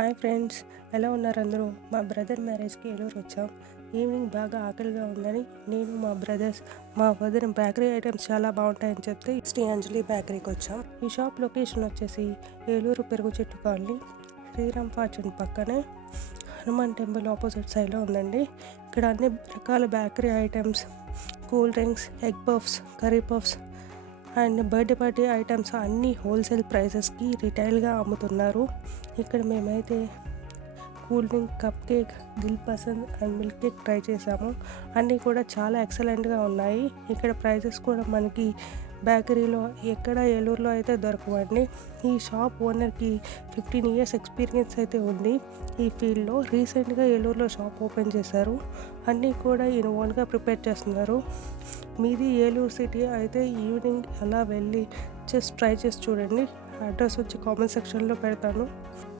Hi friends, ఎలా ఉన్నారు అందరూ? మా బ్రదర్ మ్యారేజ్కి ఏలూరు వచ్చాం. ఈవినింగ్ బాగా ఆకలిగా ఉందని నేను మా వదిన బేకరీ ఐటమ్స్ చాలా బాగుంటాయని చెప్తే శ్రీ అంజలి బేకరీకి వచ్చాం. ఈ షాప్ లొకేషన్ వచ్చేసి ఏలూరు పెరుగు చెట్టు కాలనీ, శ్రీరామ్ ఫార్చ్యూన్ పక్కనే హనుమాన్ టెంపుల్ ఆపోజిట్ సైడ్లో ఉందండి. ఇక్కడ అన్ని రకాల bakery items, cool drinks, egg puffs, curry puffs and birthday party items అన్నీ హోల్సేల్ ప్రైసెస్కి రిటైల్గా అమ్ముతున్నారు. ఇక్కడ మేమైతే cool drink, cupcake, dil pasand and milk cake try చేసాము. అన్నీ కూడా చాలా ఎక్సలెంట్గా ఉన్నాయి. ఇక్కడ ప్రైసెస్ కూడా మనకి బేకరీలో ఎక్కడ ఏలూరులో అయితే దొరకవండి. ఈ షాప్ ఓనర్కి 15 years ఎక్స్పీరియన్స్ అయితే ఉంది ఈ ఫీల్డ్లో. రీసెంట్గా ఏలూరులో షాప్ ఓపెన్ చేశారు. అన్నీ కూడా ఈయన ఓన్గా ప్రిపేర్ చేస్తున్నారు. మీది ఏలూరు సిటీ అయితే ఈవినింగ్ అలా వెళ్ళి జస్ట్ ట్రై చేసి చూడండి. అడ్రస్ వచ్చి కామెంట్ సెక్షన్లో పెడతాను.